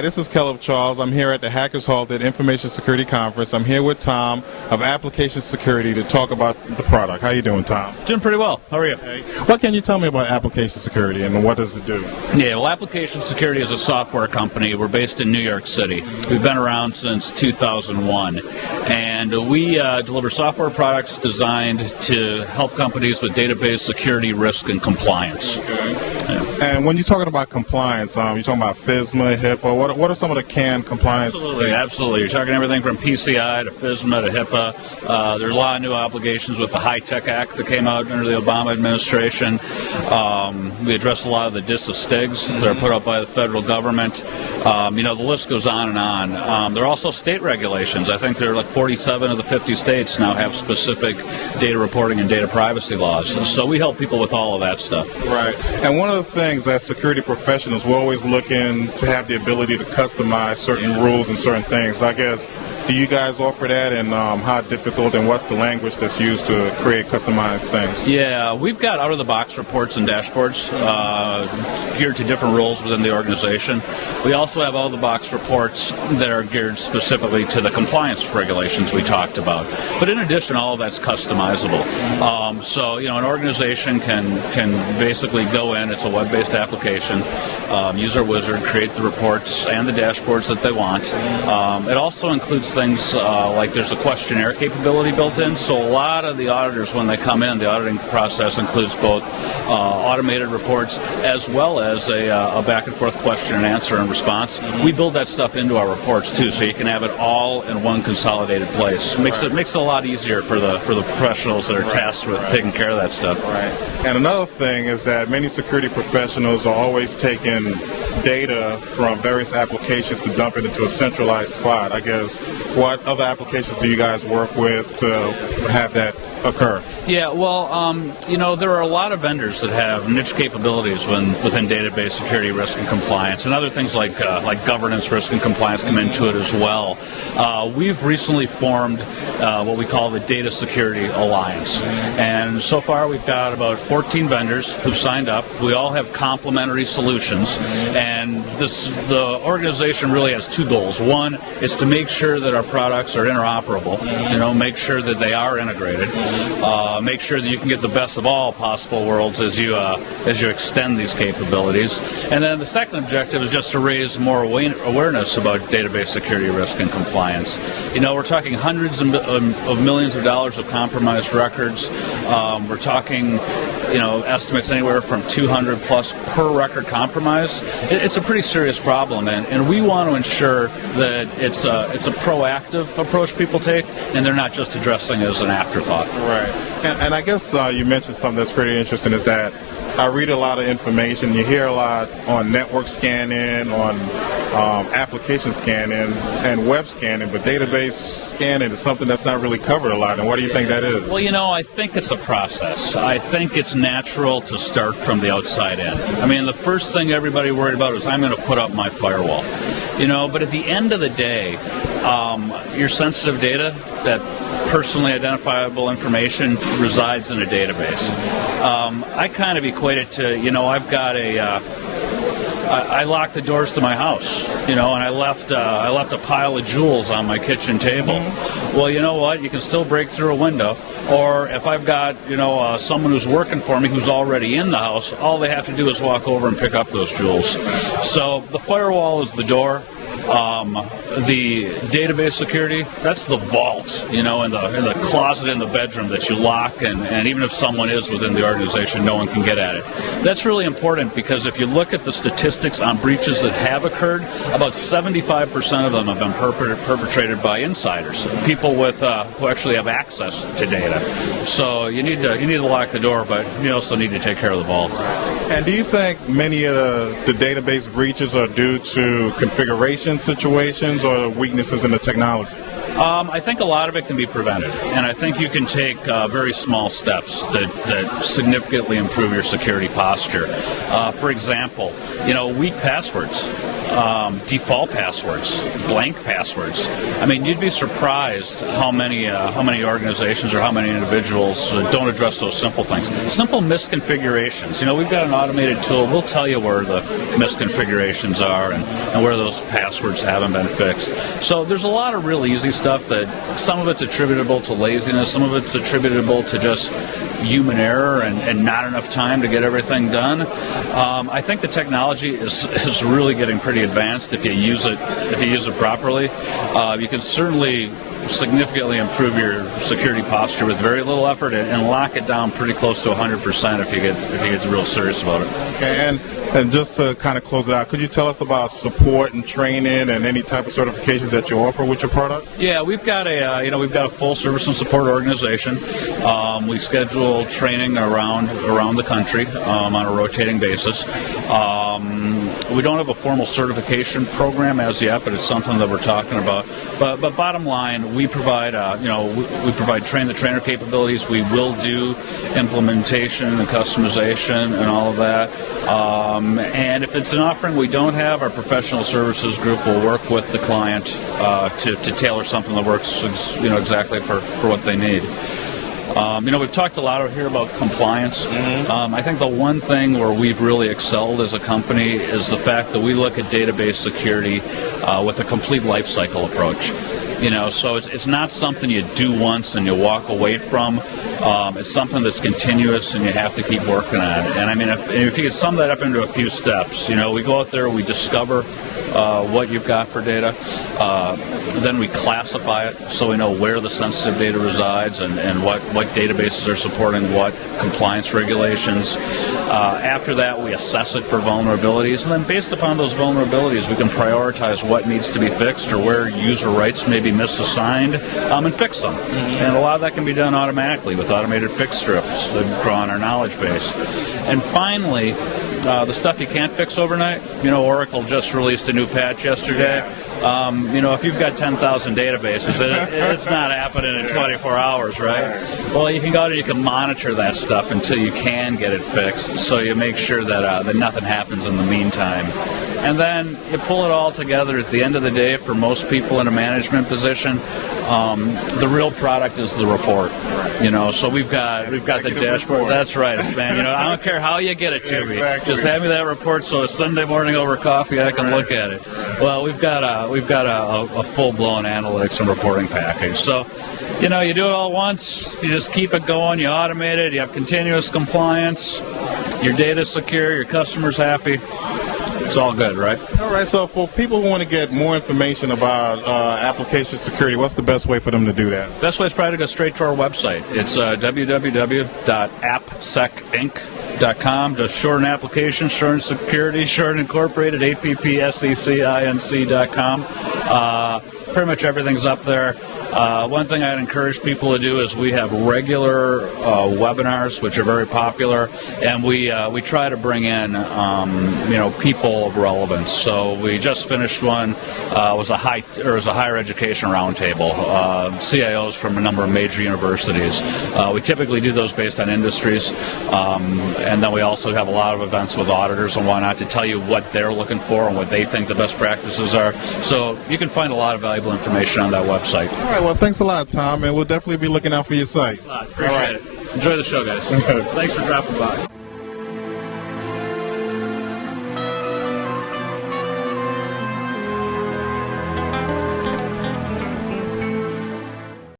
Hi, this is Caleb Charles. I'm here at the HackerHalted Information Security Conference. I'm here with Thom of Application Security to talk about the product. How you doing, Thom? Doing pretty well. How are you? Hey. What can you tell me about Application Security and what does it do? Yeah, well, Application Security is a software company. We're based in New York City. We've been around since 2001, and we deliver software products designed to help companies with database security, risk, and compliance. Okay. Yeah. And when you're talking about compliance, you're talking about FISMA, HIPAA. What are some of the canned compliance things? Absolutely. You're talking everything from PCI to FISMA to HIPAA. There's a lot of new obligations with the High-Tech Act that came out under the Obama administration. We address a lot of the DISA-STIGs that are put up by the federal government. The list goes on and on. There are also state regulations. I think there are like 47 of the 50 states now have specific data reporting and data privacy laws. So we help people with all of that stuff. Right. And one of the things as security professionals, we're always looking to have the ability to customize certain rules and certain things. I guess, do you guys offer that, and how difficult and what's the language that's used to create customized things? Yeah, we've got out-of-the-box reports and dashboards geared to different roles within the organization. We also have out-of-the-box reports that are geared specifically to the compliance regulations we talked about. But in addition, all of that's customizable. So, an organization can basically go in. It's a web-based application. Use our wizard, create the reports and the dashboards that they want. It also includes things like there's a questionnaire capability built in. So a lot of the auditors, when they come in, the auditing process includes both automated reports as well as a back-and-forth question and answer and response. We build that stuff into our reports too, so you can have it all in one consolidated place. Makes it a lot easier for the professionals that are tasked with taking care of that stuff. Right. And another thing is that many security professionals are always taking data from various applications to dump it into a centralized spot. I guess, what other applications do you guys work with to have that occur? Yeah, well, there are a lot of vendors that have niche capabilities within database security, risk, and compliance, and other things like governance, risk, and compliance come into it as well. We've recently formed what we call the Data Security Alliance, and so far we've got about 14 vendors who've signed up. We all have complementary solutions, and the organization really has two goals. One is to make sure that our products are interoperable, make sure that they are integrated. Make sure that you can get the best of all possible worlds as you extend these capabilities. And then the second objective is just to raise more awareness about database security, risk, and compliance. We're talking hundreds of millions of dollars of compromised records. We're talking, estimates anywhere from 200 plus per record compromise. It's a pretty serious problem, and we want to ensure that it's a proactive approach people take, and they're not just addressing it as an afterthought. Right. And I guess you mentioned something that's pretty interesting, is that I read a lot of information. You hear a lot on network scanning, on application scanning, and web scanning, but database scanning is something that's not really covered a lot. And what do you think that is? Well, I think it's a process. I think it's natural to start from the outside in. I mean, the first thing everybody worried about is, I'm going to put up my firewall. But at the end of the day, your sensitive data, that personally identifiable information, resides in a database. I kind of equate it to, I've got I locked the doors to my house, and I left a pile of jewels on my kitchen table. Well, you know what? You can still break through a window. Or if I've got, someone who's working for me who's already in the house, all they have to do is walk over and pick up those jewels. So the firewall is the door. The database security, that's the vault, in the closet in the bedroom that you lock, and even if someone is within the organization, no one can get at it. That's really important, because if you look at the statistics on breaches that have occurred, about 75% of them have been perpetrated by insiders, people who actually have access to data. So you need to lock the door, but you also need to take care of the vault. And do you think many of the database breaches are due to configuration situations or weaknesses in the technology? I think a lot of it can be prevented, and I think you can take very small steps that significantly improve your security posture. For example, weak passwords. default passwords, blank passwords. I mean, you'd be surprised how many organizations or how many individuals don't address those simple things. Simple misconfigurations. You know, we've got an automated tool. We'll tell you where the misconfigurations are and where those passwords haven't been fixed. So there's a lot of real easy stuff that some of it's attributable to laziness, some of it's attributable to just human error and not enough time to get everything done. I think the technology is really getting pretty advanced if you use it properly. You can certainly significantly improve your security posture with very little effort and lock it down pretty close to 100% if you get real serious about it. Okay, and just to kind of close it out, could you tell us about support and training and any type of certifications that you offer with your product? Yeah, we've got a full service and support organization. We schedule training around the country on a rotating basis. We don't have a formal certification program as yet, but it's something that we're talking about. But bottom line, we provide we provide train-the-trainer capabilities. We will do implementation and customization and all of that. And if it's an offering we don't have, our professional services group will work with the client to tailor something that works exactly for what they need. We've talked a lot here about compliance. I think the one thing where we've really excelled as a company is the fact that we look at database security with a complete life cycle approach. So it's not something you do once and you walk away from. It's something that's continuous and you have to keep working on it. And I mean, if you could sum that up into a few steps, we go out there, we discover what you've got for data, then we classify it so we know where the sensitive data resides and what databases are supporting what compliance regulations. After that, we assess it for vulnerabilities, and then based upon those vulnerabilities, we can prioritize what needs to be fixed or where user rights may be misassigned and fix them. And a lot of that can be done automatically with automated fix strips that draw on our knowledge base. And finally, the stuff you can't fix overnight, Oracle just released a new patch yesterday. If you've got 10,000 databases, it's not happening in 24 hours, right? Well, you can go out and you can monitor that stuff until you can get it fixed, so you make sure that nothing happens in the meantime. And then you pull it all together at the end of the day. For most people in a management position, the real product is the report. So we've got the dashboard. That's right, man. I don't care how you get it to me. Just have me that report so it's Sunday morning over coffee I can look at it. Well, we've got a full-blown analytics and reporting package. So, you do it all once. You just keep it going. You automate it. You have continuous compliance. Your data's secure. Your customer's happy. It's all good, right? All right, so for people who want to get more information about application security, what's the best way for them to do that? Best way is probably to go straight to our website. It's www.appsecinc.com, just short in application, short in security, short incorporated, appsecinc.com. Pretty much everything's up there. One thing I'd encourage people to do is we have regular webinars, which are very popular, and we try to bring in people of relevance. So we just finished one. It was a higher education roundtable, CIOs from a number of major universities. We typically do those based on industries, and then we also have a lot of events with auditors and whatnot to tell you what they're looking for and what they think the best practices are. So you can find a lot of valuable information on that website. All right, well, thanks a lot, Thom, and we'll definitely be looking out for your site. Appreciate it. Enjoy the show, guys. Thanks for dropping by.